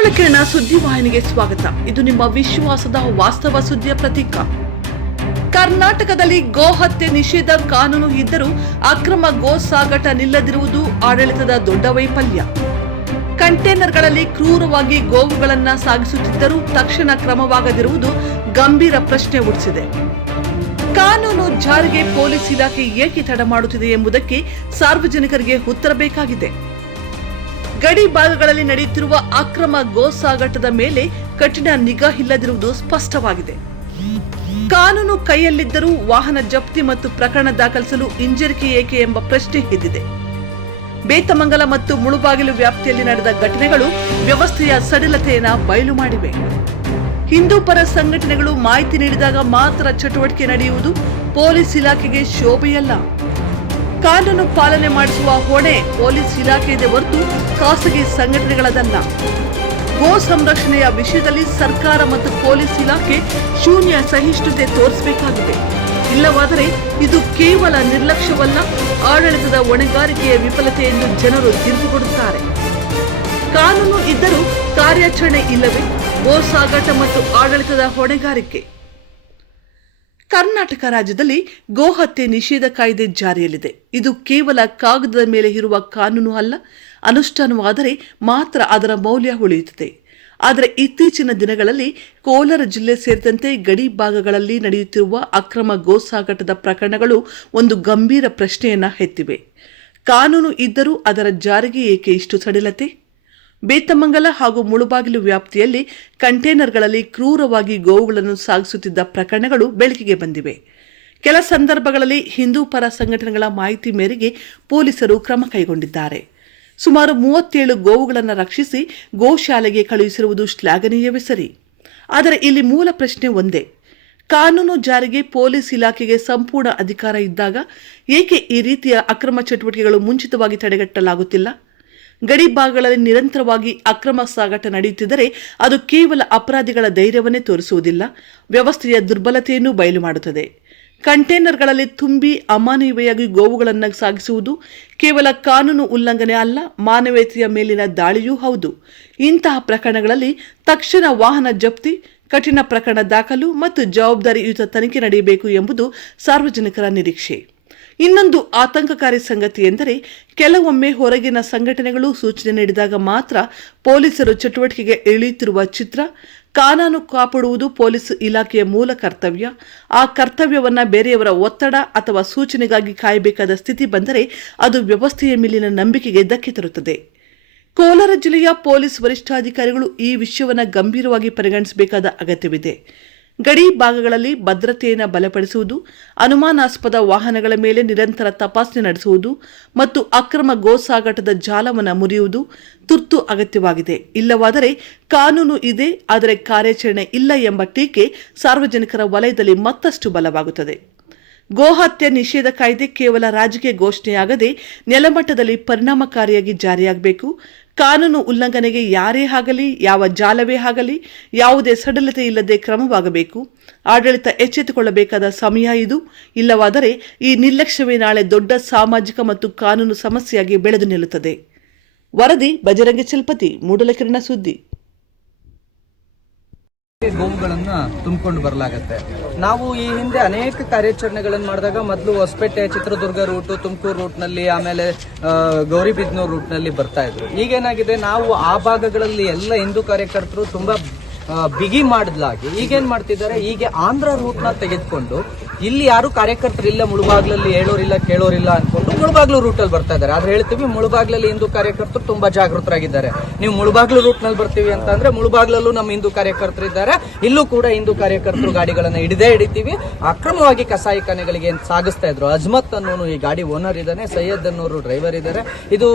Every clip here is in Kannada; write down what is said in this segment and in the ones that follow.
ಮೂರಳಕಿರಣ ಸುದ್ದಿವಾಹಿನಿಗೆ ಸ್ವಾಗತ. ಇದು ನಿಮ್ಮ ವಿಶ್ವಾಸದ ವಾಸ್ತವ ಸುದ್ದಿಯ ಪ್ರತೀಕ. ಕರ್ನಾಟಕದಲ್ಲಿ ಗೋ ಹತ್ಯೆ ನಿಷೇಧ ಕಾನೂನು ಇದ್ದರೂ ಅಕ್ರಮ ಗೋ ಸಾಗಾಟ ನಿಲ್ಲದಿರುವುದು ಆಡಳಿತದ ದೊಡ್ಡ ವೈಫಲ್ಯ. ಕಂಟೈನರ್ಗಳಲ್ಲಿ ಕ್ರೂರವಾಗಿ ಗೋವುಗಳನ್ನ ಸಾಗಿಸುತ್ತಿದ್ದರೂ ತಕ್ಷಣ ಕ್ರಮವಾಗದಿರುವುದು ಗಂಭೀರ ಪ್ರಶ್ನೆ ಹುಟ್ಟಿಸಿದೆ ಕಾನೂನು ಜಾರಿಗೆ ಪೊಲೀಸ್ ಇಲಾಖೆ ಏಕೆ ತಡ ಮಾಡುತ್ತಿದೆ ಎಂಬುದಕ್ಕೆ ಸಾರ್ವಜನಿಕರಿಗೆ ಉತ್ತರ ಬೇಕಾಗಿದೆ. ಗಡಿ ಭಾಗಗಳಲ್ಲಿ ನಡೆಯುತ್ತಿರುವ ಅಕ್ರಮ ಗೋ ಸಾಗಾಟದ ಮೇಲೆ ಕಠಿಣ ನಿಗಾ ಇಲ್ಲದಿರುವುದು ಸ್ಪಷ್ಟವಾಗಿದೆ. ಕಾನೂನು ಕೈಯಲ್ಲಿದ್ದರೂ ವಾಹನ ಜಪ್ತಿ ಮತ್ತು ಪ್ರಕರಣ ದಾಖಲಿಸಲು ಹಿಂಜರಿಕೆ ಏಕೆ ಎಂಬ ಪ್ರಶ್ನೆ ಎದ್ದಿದೆ ಬೇತಮಂಗಲ ಮತ್ತು ಮುಳುಬಾಗಿಲು ವ್ಯಾಪ್ತಿಯಲ್ಲಿ ನಡೆದ ಘಟನೆಗಳು ವ್ಯವಸ್ಥೆಯ ಸಡಿಲತೆಯನ್ನು ಬಯಲು ಮಾಡಿವೆ. ಹಿಂದೂ ಪರ ಸಂಘಟನೆಗಳು ಮಾಹಿತಿ ನೀಡಿದಾಗ ಮಾತ್ರ ಚಟುವಟಿಕೆ ನಡೆಯುವುದು ಪೊಲೀಸ್ ಇಲಾಖೆಗೆ ಶೋಭೆಯಲ್ಲ. ಕಾನೂನು ಪಾಲನೆ ಮಾಡಿಸುವ ಹೊಣೆ ಪೊಲೀಸ್ ಇಲಾಖೆಯಿದೆ ಹೊರತು ಖಾಸಗಿ ಸಂಘಟನೆಗಳದಲ್ಲ. ಗೋ ಸಂರಕ್ಷಣೆಯ ವಿಷಯದಲ್ಲಿ ಸರ್ಕಾರ ಮತ್ತು ಪೊಲೀಸ್ ಇಲಾಖೆ ಶೂನ್ಯ ಸಹಿಷ್ಣುತೆ ತೋರಿಸಬೇಕಾಗಿದೆ. ಇಲ್ಲವಾದರೆ ಇದು ಕೇವಲ ನಿರ್ಲಕ್ಷ್ಯವಲ್ಲ, ಆಡಳಿತದ ಹೊಣೆಗಾರಿಕೆಯ ವಿಫಲತೆ ಎಂದು ಜನರು ತೀರ್ಪು ಕೊಡುತ್ತಾರೆ ಕಾನೂನು ಇದ್ದರೂ ಕಾರ್ಯಾಚರಣೆ ಇಲ್ಲವೇ? ಗೋ ಸಾಗಾಟ ಮತ್ತು ಆಡಳಿತದ ಹೊಣೆಗಾರಿಕೆ. ಕರ್ನಾಟಕ ರಾಜ್ಯದಲ್ಲಿ ಗೋಹತ್ಯೆ ನಿಷೇಧ ಕಾಯ್ದೆ ಜಾರಿಯಲ್ಲಿದೆ. ಇದು ಕೇವಲ ಕಾಗದದ ಮೇಲೆ ಇರುವ ಕಾನೂನು ಅಲ್ಲ, ಅನುಷ್ಠಾನವಾದರೆ ಮಾತ್ರ ಅದರ ಮೌಲ್ಯ ಉಳಿಯುತ್ತದೆ. ಆದರೆ ಇತ್ತೀಚಿನ ದಿನಗಳಲ್ಲಿ ಕೋಲಾರ ಜಿಲ್ಲೆ ಸೇರಿದಂತೆ ಗಡಿ ಭಾಗಗಳಲ್ಲಿ ನಡೆಯುತ್ತಿರುವ ಅಕ್ರಮ ಗೋಸಾಗಾಟದ ಪ್ರಕರಣಗಳು ಒಂದು ಗಂಭೀರ ಪ್ರಶ್ನೆಯನ್ನ ಹೆತ್ತಿವೆ ಕಾನೂನು ಇದ್ದರೂ ಅದರ ಜಾರಿಗೆ ಏಕೆ ಇಷ್ಟು ಸಡಿಲತೆ? ಬೇತಮಂಗಲ ಹಾಗೂ ಮುಳುಬಾಗಿಲು ವ್ಯಾಪ್ತಿಯಲ್ಲಿ ಕಂಟೈನರ್ಗಳಲ್ಲಿ ಕ್ರೂರವಾಗಿ ಗೋವುಗಳನ್ನು ಸಾಗಿಸುತ್ತಿದ್ದ ಪ್ರಕರಣಗಳು ಬೆಳಕಿಗೆ ಬಂದಿವೆ. ಕೆಲ ಸಂದರ್ಭಗಳಲ್ಲಿ ಹಿಂದೂ ಪರ ಸಂಘಟನೆಗಳ ಮಾಹಿತಿ ಮೇರೆಗೆ ಪೊಲೀಸರು ಕ್ರಮ ಕೈಗೊಂಡಿದ್ದಾರೆ. ಸುಮಾರು ಮೂವತ್ತೇಳು ಗೋವುಗಳನ್ನು ರಕ್ಷಿಸಿ ಗೋಶಾಲೆಗೆ ಕಳುಹಿಸಿರುವುದು ಶ್ಲಾಘನೀಯವೇ ಸರಿ. ಆದರೆ ಇಲ್ಲಿ ಮೂಲ ಪ್ರಶ್ನೆ ಒಂದೇ. ಕಾನೂನು ಜಾರಿಗೆ ಪೊಲೀಸ್ ಇಲಾಖೆಗೆ ಸಂಪೂರ್ಣ ಅಧಿಕಾರ ಇದ್ದಾಗ ಏಕೆ ಈ ರೀತಿಯ ಅಕ್ರಮ ಚಟುವಟಿಕೆಗಳು ಮುಂಚಿತವಾಗಿ ತಡೆಗಟ್ಟಲಾಗುತ್ತಿಲ್ಲ? ಗಡಿ ಭಾಗಗಳಲ್ಲಿ ನಿರಂತರವಾಗಿ ಅಕ್ರಮ ಸಾಗಾಟ ನಡೆಯುತ್ತಿದ್ದರೆ ಅದು ಕೇವಲ ಅಪರಾಧಿಗಳ ಧೈರ್ಯವನ್ನೇ ತೋರಿಸುವುದಿಲ್ಲ. ವ್ಯವಸ್ಥೆಯ ದುರ್ಬಲತೆಯನ್ನು ಬಯಲು ಮಾಡುತ್ತದೆ. ಕಂಟೈನರ್ಗಳಲ್ಲಿ ತುಂಬಿ ಅಮಾನವೀಯವಾಗಿ ಗೋವುಗಳನ್ನು ಸಾಗಿಸುವುದು ಕೇವಲ ಕಾನೂನು ಉಲ್ಲಂಘನೆ ಅಲ್ಲ, ಮಾನವೀಯತೆಯ ಮೇಲಿನ ದಾಳಿಯೂ ಹೌದು. ಇಂತಹ ಪ್ರಕರಣಗಳಲ್ಲಿ ತಕ್ಷಣ ವಾಹನ ಜಪ್ತಿ, ಕಠಿಣ ಪ್ರಕರಣ ದಾಖಲು ಮತ್ತು ಜವಾಬ್ದಾರಿಯುತ ತನಿಖೆ ನಡೆಯಬೇಕು ಎಂಬುದು ಸಾರ್ವಜನಿಕರ ನಿರೀಕ್ಷೆ. ಇನ್ನೊಂದು ಆತಂಕಕಾರಿ ಸಂಗತಿ ಎಂದರೆ ಕೆಲವೊಮ್ಮೆ ಹೊರಗಿನ ಸಂಘಟನೆಗಳು ಸೂಚನೆ ನೀಡಿದಾಗ ಮಾತ್ರ ಪೊಲೀಸರು ಚಟುವಟಿಕೆಗೆ ಇಳಿಯುತ್ತಿರುವ ಚಿತ್ರ, ಕಾನೂನು ಕಾಪಾಡುವುದು ಪೊಲೀಸ್ ಇಲಾಖೆಯ ಮೂಲ ಕರ್ತವ್ಯ. ಆ ಕರ್ತವ್ಯವನ್ನು ಬೇರೆಯವರ ಒತ್ತಡ ಅಥವಾ ಸೂಚನೆಗಾಗಿ ಕಾಯಬೇಕಾದ ಸ್ಥಿತಿ ಬಂದರೆ ಅದು ವ್ಯವಸ್ಥೆಯ ಮೇಲಿನ ನಂಬಿಕೆಗೆ ಧಕ್ಕೆ ತರುತ್ತದೆ. ಕೋಲಾರ ಜಿಲ್ಲೆಯ ಪೊಲೀಸ್ ವರಿಷ್ಠಾಧಿಕಾರಿಗಳು ಈ ವಿಷಯವನ್ನು ಗಂಭೀರವಾಗಿ ಪರಿಗಣಿಸಬೇಕಾದ ಅಗತ್ಯವಿದೆ. ಗಡಿ ಭಾಗಗಳಲ್ಲಿ ಭದ್ರತೆಯನ್ನು ಬಲಪಡಿಸುವುದು, ಅನುಮಾನಾಸ್ಪದ ವಾಹನಗಳ ಮೇಲೆ ನಿರಂತರ ತಪಾಸಣೆ ನಡೆಸುವುದು ಮತ್ತು ಅಕ್ರಮ ಗೋ ಸಾಗಾಟದ ಜಾಲವನ್ನು ಮುರಿಯುವುದು ತುರ್ತು ಅಗತ್ಯವಾಗಿದೆ. ಇಲ್ಲವಾದರೆ ಕಾನೂನು ಇದೆ, ಆದರೆ ಕಾರ್ಯಾಚರಣೆ ಇಲ್ಲ ಎಂಬ ಟೀಕೆ ಸಾರ್ವಜನಿಕರ ವಲಯದಲ್ಲಿ ಮತ್ತಷ್ಟು ಬಲವಾಗುತ್ತದೆ. ಗೋಹತ್ಯೆ ನಿಷೇಧ ಕಾಯ್ದೆ ಕೇವಲ ರಾಜಕೀಯ ಘೋಷಣೆಯಾಗದೆ ನೆಲಮಟ್ಟದಲ್ಲಿ ಪರಿಣಾಮಕಾರಿಯಾಗಿ ಜಾರಿಯಾಗಬೇಕು. ಕಾನೂನು ಉಲ್ಲಂಘನೆಗೆ ಯಾರೇ ಆಗಲಿ, ಯಾವ ಜಾಲವೇ ಆಗಲಿ, ಯಾವುದೇ ಸಡಲತೆ ಇಲ್ಲದೆ ಕ್ರಮವಾಗಬೇಕು. ಆಡಳಿತ ಎಚ್ಚೆತ್ತುಕೊಳ್ಳಬೇಕಾದ ಸಮಯ ಇದು. ಇಲ್ಲವಾದರೆ ಈ ನಿರ್ಲಕ್ಷ್ಯವೇ ನಾಳೆ ದೊಡ್ಡ ಸಾಮಾಜಿಕ ಮತ್ತು ಕಾನೂನು ಸಮಸ್ಯೆಯಾಗಿ ಬೆಳೆದು ನಿಲ್ಲುತ್ತದೆ. ವರದಿ, ಬಜರಂಗ ಚಲಪತಿ, ಮೂಡಲಕಿರಣ ಸುದ್ದಿ. ಗೋವುಗಳನ್ನ ತುಂಬಿಕೊಂಡು ಬರಲಾಗತ್ತೆ. ನಾವು ಈ ಹಿಂದೆ ಅನೇಕ ಕಾರ್ಯಾಚರಣೆಗಳನ್ನು ಮಾಡಿದಾಗ ಮೊದಲು ಹೊಸಪೇಟೆ, ಚಿತ್ರದುರ್ಗ ರೂಟು ತುಮಕೂರು ರೂಟ್ನಲ್ಲಿ ಆಮೇಲೆ ಗೌರಿಬಿದ್ನೂರು ರೂಟ್ನಲ್ಲಿ ಬರ್ತಾ ಇದ್ರು. ಈಗೇನಾಗಿದೆ, ನಾವು ಆ ಭಾಗಗಳಲ್ಲಿ ಎಲ್ಲ ಹಿಂದೂ ಕಾರ್ಯಕರ್ತರು ತುಂಬಾ ಬಿಗಿ ಮಾಡಿದ್ಲಾಗಿ. ಈಗೇನ್ ಮಾಡ್ತಿದ್ದಾರೆ ಈಗ ಆಂಧ್ರ ರೂಟ್ನ ತೆಗೆದುಕೊಂಡು ಇಲ್ಲಿ ಯಾರು ಕಾರ್ಯಕರ್ತರಿಲ್ಲ ಮುಳುಬಾಗ್ಲಲ್ಲಿ ಹೇಳೋರಿಲ್ಲ, ಕೇಳೋರಿಲ್ಲ ಅನ್ಕೊಂಡು ಮುಳುಬಾಗ್ಲು ಅಲ್ಲಿ ಬರ್ತಾ ಇದ್ದಾರೆ. ಆದ್ರೆ ಹೇಳ್ತೀವಿ, ಮುಳುಬಾಗ್ಲಲ್ಲಿ ಹಿಂದೂ ಕಾರ್ಯಕರ್ತರು ತುಂಬಾ ಜಾಗೃತರಾಗಿದ್ದಾರೆ. ನೀವು ಮುಳುಬಾಗ್ಲು ರೂಟ್ನಲ್ಲಿ ಬರ್ತೀವಿ ಅಂತ ಅಂದ್ರೆ ಮುಳುಬಾಗ್ಲಲ್ಲೂ ನಮ್ಮ ಹಿಂದೂ ಕಾರ್ಯಕರ್ತರು ಇದ್ದಾರೆ. ಇಲ್ಲೂ ಕೂಡ ಹಿಂದೂ ಕಾರ್ಯಕರ್ತರು ಗಾಡಿಗಳನ್ನ ಹಿಡಿದೇ ಹಿಡಿತೀವಿ. ಅಕ್ರಮವಾಗಿ ಕಸಾಯಿಖಾನೆಗಳಿಗೆ ಏನ್ ಸಾಗಿಸ್ತಾ ಇದ್ರು? ಅಜ್ಮತ್ ಅನ್ನೋನು ಈ ಗಾಡಿ ಓನರ್ ಇದ್ದಾನೆ, ಸೈಯದ್ ಅನ್ನೋರು ಡ್ರೈವರ್ ಇದ್ದಾರೆ. ಇದು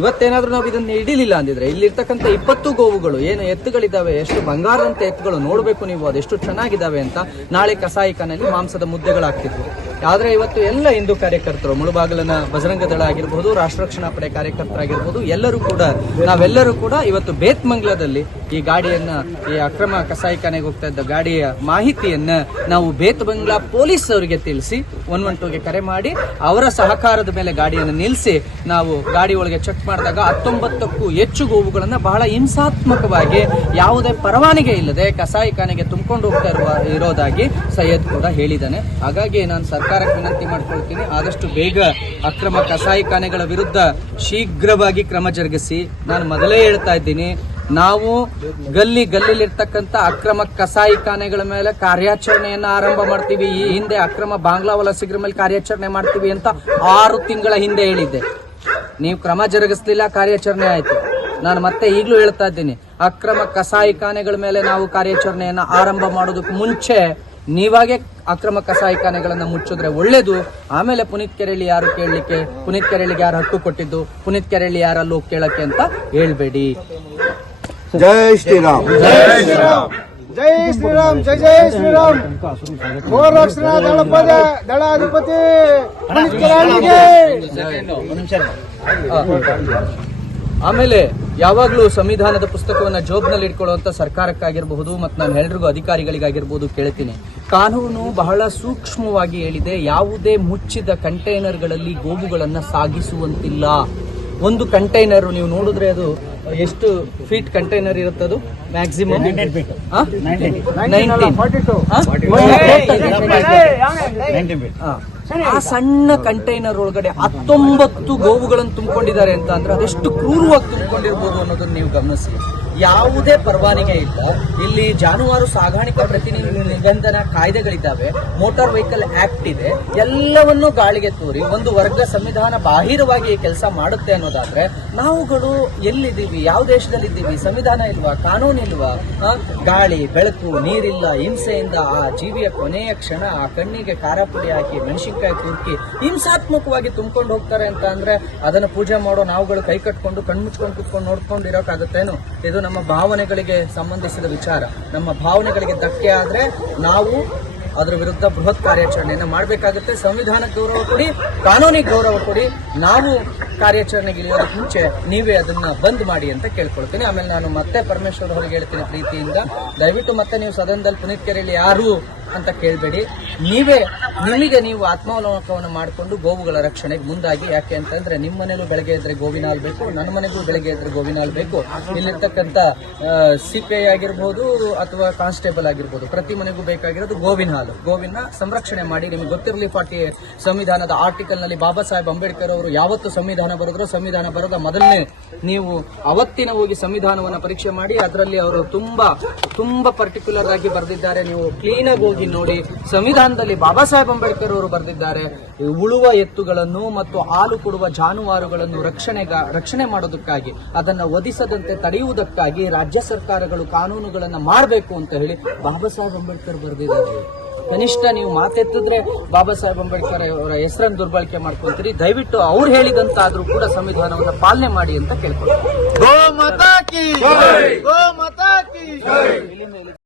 ಇವತ್ತೇನಾದ್ರೂ ನಾವು ಇದನ್ನ ಹಿಡಿಲಿಲ್ಲ ಅಂದಿದ್ರೆ, ಇಲ್ಲಿರ್ತಕ್ಕಂಥ ಇಪ್ಪತ್ತು ಗೋವುಗಳು ಏನು ಎತ್ತುಗಳಿದಾವೆ ಎಷ್ಟು ಬಂಗಾರದಂತೆ ಎತ್ತುಗಳು ನೋಡಬೇಕು ನೀವು, ಅದೆಷ್ಟು ಚೆನ್ನಾಗಿದ್ದಾವೆ ಅಂತ ನಾಳೆ ಕಸಾಯಿಖಾನೆಯಲ್ಲಿ ಮಾಂಸದ ಮುದ್ದೆಗಳಾಗ್ತಿದ್ವು ಆದ್ರೆ ಇವತ್ತು ಎಲ್ಲ ಹಿಂದೂ ಕಾರ್ಯಕರ್ತರು, ಮುಳುಬಾಗಲನ ಬಜರಂಗ ದಳ ಆಗಿರ್ಬೋದು ರಾಷ್ಟ್ರ ರಕ್ಷಣಾ ಪಡೆ ಕಾರ್ಯಕರ್ತರಾಗಿರ್ಬೋದು, ಎಲ್ಲರೂ ಕೂಡ, ನಾವೆಲ್ಲರೂ ಕೂಡ ಇವತ್ತು ಬೇತ್ಮಂಗ್ಲದಲ್ಲಿ ಈ ಗಾಡಿಯನ್ನ, ಈ ಅಕ್ರಮ ಕಸಾಯಿಖಾನೆಗೆ ಹೋಗ್ತಾ ಇದ್ದ ಗಾಡಿಯ ಮಾಹಿತಿಯನ್ನ ನಾವು ಬೇತ್ಮಂಗ್ಲ ಪೊಲೀಸ್ ಅವರಿಗೆ ತಿಳಿಸಿ, ಒನ್ ಒನ್ ಟೂಗೆ ಕರೆ ಮಾಡಿ, ಅವರ ಸಹಕಾರದ ಮೇಲೆ ಗಾಡಿಯನ್ನು ನಿಲ್ಲಿಸಿ ನಾವು ಗಾಡಿ ಒಳಗೆ ಚೆಕ್ ಮಾಡಿದಾಗ ಹತ್ತೊಂಬತ್ತಕ್ಕೂ ಹೆಚ್ಚು ಗೋವುಗಳನ್ನ ಬಹಳ ಹಿಂಸಾತ್ಮಕವಾಗಿ ಯಾವುದೇ ಪರವಾನಿಗೆ ಇಲ್ಲದೆ ಕಸಾಯಿಖಾನೆಗೆ ತುಂಬಿಕೊಂಡು ಹೋಗ್ತಾ ಇರುವ ಇರೋದಾಗಿ ಸೈಯದ್ ಕೂಡ ಹೇಳಿದ್ದಾನೆ. ಹಾಗಾಗಿ ನಾನು ಸರ್ಕಾರಕ್ಕೆ ವಿನಂತಿ ಮಾಡ್ಕೊಳ್ತೀನಿ. ಆದಷ್ಟು ಬೇಗ ಅಕ್ರಮ ಕಸಾಯಿಖಾನೆಗಳ ವಿರುದ್ಧ ಶೀಘ್ರವಾಗಿ ಕ್ರಮ ಜರುಗಿಸಿ. ನಾನು ಮೊದಲೇ ಹೇಳ್ತಾ ಇದ್ದೀನಿ, ನಾವು ಗಲ್ಲಿ ಗಲ್ಲಿಲಿರ್ತಕ್ಕಂಥ ಅಕ್ರಮ ಕಸಾಯಿಖಾನೆಗಳ ಮೇಲೆ ಕಾರ್ಯಾಚರಣೆಯನ್ನು ಆರಂಭ ಮಾಡ್ತೀವಿ. ಈ ಹಿಂದೆ ಅಕ್ರಮ ಬಾಂಗ್ಲಾ ವಲಸಿಗರ ಮೇಲೆ ಕಾರ್ಯಾಚರಣೆ ಮಾಡ್ತೀವಿ ಅಂತ ಆರು ತಿಂಗಳ ಹಿಂದೆ ಹೇಳಿದ್ದೆ. ನೀವು ಕ್ರಮ ಜರುಗಿಸ್ಲಿಲ್ಲ, ಕಾರ್ಯಾಚರಣೆ ಆಯ್ತು. ನಾನು ಮತ್ತೆ ಈಗಲೂ ಹೇಳ್ತಾ ಇದ್ದೀನಿ, ಅಕ್ರಮ ಕಸಾಯಿಖಾನೆಗಳ ಮೇಲೆ ನಾವು ಕಾರ್ಯಾಚರಣೆಯನ್ನು ಆರಂಭ ಮಾಡೋದಕ್ಕೆ ಮುಂಚೆ ನೀವಾಗೆ ಅಕ್ರಮ ಕಸಾಯಿಖಾನೆಗಳನ್ನ ಮುಚ್ಚಿದ್ರೆ ಒಳ್ಳೇದು. ಆಮೇಲೆ ಪುನೀತ್ ಕೆರೆಳ್ಳಿ ಯಾರು ಕೇಳಲಿಕ್ಕೆ? ಪುನೀತ್ ಕೆರೆಳಿಗೆ ಯಾರು ಹಕ್ಕು ಕೊಟ್ಟಿದ್ದು? ಪುನೀತ್ ಕೆರೆಳ್ಳಿ ಯಾರಲ್ಲೂ ಕೇಳಕ್ಕೆ ಅಂತ ಹೇಳ್ಬೇಡಿ. ಜೈ ಶ್ರೀರಾಮ್. ಜೈ ಶ್ರೀರಾಮ್. ಜೈ ಜೈ ಶ್ರೀರಾಮ್. ಗೋರಕ್ಷಣಾ ದಳಪದ ದಳಾಧಿಪತಿ ಆಮೇಲೆ ಯಾವಾಗಲೂ ಸಂವಿಧಾನದ ಪುಸ್ತಕವನ್ನ ಜೋಬ್ನಲ್ಲಿ ಇಟ್ಕೊಳ್ಳುವಂತ ಸರ್ಕಾರಕ್ಕಾಗಿರಬಹುದು ಮತ್ತೆ ನಾನು ಎಲ್ರಿಗೂ ಅಧಿಕಾರಿಗಳಿಗಾಗಿರ್ಬೋದು ಕೇಳ್ತೀನಿ. ಕಾನೂನು ಬಹಳ ಸೂಕ್ಷ್ಮವಾಗಿ ಹೇಳಿದೆ ಯಾವುದೇ ಮುಚ್ಚಿದ ಕಂಟೈನರ್ಗಳಲ್ಲಿ ಗೋವುಗಳನ್ನು ಸಾಗಿಸುವಂತಿಲ್ಲ. ಒಂದು ಕಂಟೈನರ್ ನೀವು ನೋಡಿದ್ರೆ ಅದು ಎಷ್ಟು ಫೀಟ್ ಕಂಟೈನರ್ ಇರುತ್ತದು ಮ್ಯಾಕ್ಸಿಮಮ್ ಆ, ಆ ಸಣ್ಣ ಕಂಟೈನರ್ ಒಳಗಡೆ ಹತ್ತೊಂಬತ್ತು ಗೋವುಗಳನ್ನು ತುಂಬಿಕೊಂಡಿದ್ದಾರೆ ಅಂತ ಅಂದ್ರೆ ಅದೆಷ್ಟು ಕ್ರೂರವಾಗಿ ತುಂಬಿಕೊಂಡಿರ್ಬೋದು ಅನ್ನೋದನ್ನ ನೀವು ಗಮನಿಸಿ. ಯಾವುದೇ ಪರವಾನಿಗೆ ಇಲ್ಲ. ಇಲ್ಲಿ ಜಾನುವಾರು ಸಾಗಾಣಿಕಾ ಪ್ರತಿನಿಧಿ ನಿಬಂಧನ ಕಾಯ್ದೆಗಳಿದ್ದಾವೆ. ಮೋಟಾರ್ ವೆಹಿಕಲ್ ಆಕ್ಟ್ ಇದೆ. ಎಲ್ಲವನ್ನೂ ಗಾಳಿಗೆ ತೋರಿ ಒಂದು ವರ್ಗ ಸಂವಿಧಾನ ಬಾಹಿರವಾಗಿ ಕೆಲಸ ಮಾಡುತ್ತೆ ಅನ್ನೋದಾದ್ರೆ ನಾವುಗಳು ಎಲ್ಲಿದ್ದೀವಿ? ಯಾವ ದೇಶದಲ್ಲಿದ್ದೀವಿ, ಸಂವಿಧಾನ ಇಲ್ವಾ, ಕಾನೂನು ಇಲ್ವಾ ಗಾಳಿ, ಬೆಳಕು, ನೀರಿಲ್ಲ, ಹಿಂಸೆಯಿಂದ ಆ ಜೀವಿಯ ಕೊನೆಯ ಕ್ಷಣ, ಆ ಕಣ್ಣಿಗೆ ಖಾರ ಪುಡಿ ಹಾಕಿ, ಮೆಣಸಿನ್ಕಾಯಿ ತುರ್ಕಿ, ಹಿಂಸಾತ್ಮಕವಾಗಿ ತುಂಬಿಕೊಂಡು ಹೋಗ್ತಾರೆ ಅಂತ ಅಂದ್ರೆ ಅದನ್ನು ಪೂಜೆ ಮಾಡೋ ನಾವುಗಳು ಕೈ ಕಟ್ಕೊಂಡು ಕಣ್ಮುಚ್ಕೊಂಡು ಕುತ್ಕೊಂಡು ನೋಡ್ಕೊಂಡು ಇರೋಕ್ಕಾಗತ್ತೇನು ಇದು ನಮ್ಮ ಭಾವನೆಗಳಿಗೆ ಸಂಬಂಧಿಸಿದ ವಿಚಾರ. ನಮ್ಮ ಭಾವನೆಗಳಿಗೆ ಧಕ್ಕೆ ಆದ್ರೆ ನಾವು ಅದರ ವಿರುದ್ಧ ಬೃಹತ್ ಕಾರ್ಯಾಚರಣೆಯನ್ನು ಮಾಡಬೇಕಾಗುತ್ತೆ. ಸಂವಿಧಾನಕ್ಕೆ ಗೌರವ ಕೊಡಿ ಕಾನೂನಿಗೆ ಗೌರವ ಕೊಡಿ. ನಾವು ಕಾರ್ಯಾಚರಣೆಗೆ ಇಳಿಯೋದಕ್ಕೆ ಮುಂಚೆ ನೀವೇ ಅದನ್ನ ಬಂದ್ ಮಾಡಿ ಅಂತ ಕೇಳ್ಕೊಳ್ತೀನಿ. ಆಮೇಲೆ ನಾನು ಮತ್ತೆ ಪರಮೇಶ್ವರ್ ಅವರಿಗೆ ಹೇಳ್ತೀನಿ ಪ್ರೀತಿಯಿಂದ. ದಯವಿಟ್ಟು ಮತ್ತೆ ನೀವು ಸದನದಲ್ಲಿ ಪುನೀತ್ ಕೆರೆಯಲ್ಲಿ ಯಾರು ಅಂತ ಕೇಳಬೇಡಿ. ನೀವೇ, ನಿಮಗೆ ನೀವು ಆತ್ಮಾವಲೋಕವನ್ನು ಮಾಡಿಕೊಂಡು ಗೋವುಗಳ ರಕ್ಷಣೆಗೆ ಮುಂದಾಗಿ, ಯಾಕೆ ಅಂತಂದ್ರೆ ನಿಮ್ಮ ಮನೆಗೂ ಬೆಳಗ್ಗೆ ಇದ್ರೆ ಗೋವಿನ ಹಾಲು ಬೇಕು, ನನ್ನ ಮನೆಗೂ ಬೆಳಗ್ಗೆ ಇದ್ರೆ ಗೋವಿನ ಹಾಲು ಇಲ್ಲಿರ್ತಕ್ಕಂಥ ಸಿ ಆಗಿರ್ಬೋದು ಅಥವಾ ಕಾನ್ಸ್ಟೇಬಲ್ ಆಗಿರ್ಬೋದು, ಪ್ರತಿ ಮನೆಗೂ ಬೇಕಾಗಿರೋದು ಗೋವಿನ ಹಾಲು. ಗೋವಿನ ಸಂರಕ್ಷಣೆ ಮಾಡಿ, ನಿಮ್ಗೆ ಗೊತ್ತಿರಲಿ ಫಾರ್ಟಿ ಸಂವಿಧಾನದ ಆರ್ಟಿಕಲ್ನಲ್ಲಿ ಬಾಬಾ ಸಾಹೇಬ್ ಅಂಬೇಡ್ಕರ್ ಅವರು ಯಾವತ್ತು ಸಂವಿಧಾನ ಬರೆದ್ರು ಸಂವಿಧಾನ ಬರೆದ ಮೊದಲನೇ ನೀವು ಅವತ್ತಿನ ಹೋಗಿ ಸಂವಿಧಾನವನ್ನು ಪರೀಕ್ಷೆ ಮಾಡಿ, ಅದರಲ್ಲಿ ಅವರು ತುಂಬಾ ತುಂಬಾ ಪರ್ಟಿಕ್ಯುಲರ್ ಆಗಿ ಬರೆದಿದ್ದಾರೆ. ನೀವು ಕ್ಲೀನ್ ಆಗಿ ಹೋಗಿ ನೋಡಿ ಸಂವಿಧಾನದಲ್ಲಿ ಬಾಬಾ ಸಾಹೇಬ್ ಅಂಬೇಡ್ಕರ್ ಅವರು ಬರೆದಿದ್ದಾರೆ ಉಳುವ ಎತ್ತುಗಳನ್ನು ಮತ್ತು ಹಾಲು ಕೊಡುವ ಜಾನುವಾರುಗಳನ್ನು ರಕ್ಷಣೆ ರಕ್ಷಣೆ ಮಾಡೋದಕ್ಕಾಗಿ ಅದನ್ನು ಒದಿಸದಂತೆ ತಡೆಯುವುದಕ್ಕಾಗಿ ರಾಜ್ಯ ಸರ್ಕಾರಗಳು ಕಾನೂನುಗಳನ್ನು ಮಾಡಬೇಕು ಅಂತ ಹೇಳಿ ಬಾಬಾ ಸಾಹೇಬ್ ಅಂಬೇಡ್ಕರ್ ಬರೆದಿದ್ದಾರೆ. ಕನಿಷ್ಠ ನೀವು ಮಾತೆತ್ತಿದ್ರೆ ಬಾಬಾ ಸಾಹೇಬ್ ಅಂಬೇಡ್ಕರ್ ಅವರ ಹೆಸರನ್ನು ದುರ್ಬಳಕೆ ಮಾಡ್ಕೊಂತೀರಿ. ದಯವಿಟ್ಟು ಅವ್ರು ಹೇಳಿದಂತಾದ್ರೂ ಕೂಡ ಸಂವಿಧಾನವನ್ನು ಪಾಲನೆ ಮಾಡಿ ಅಂತ ಕೇಳ್ಕೊಳ್ತೀವಿ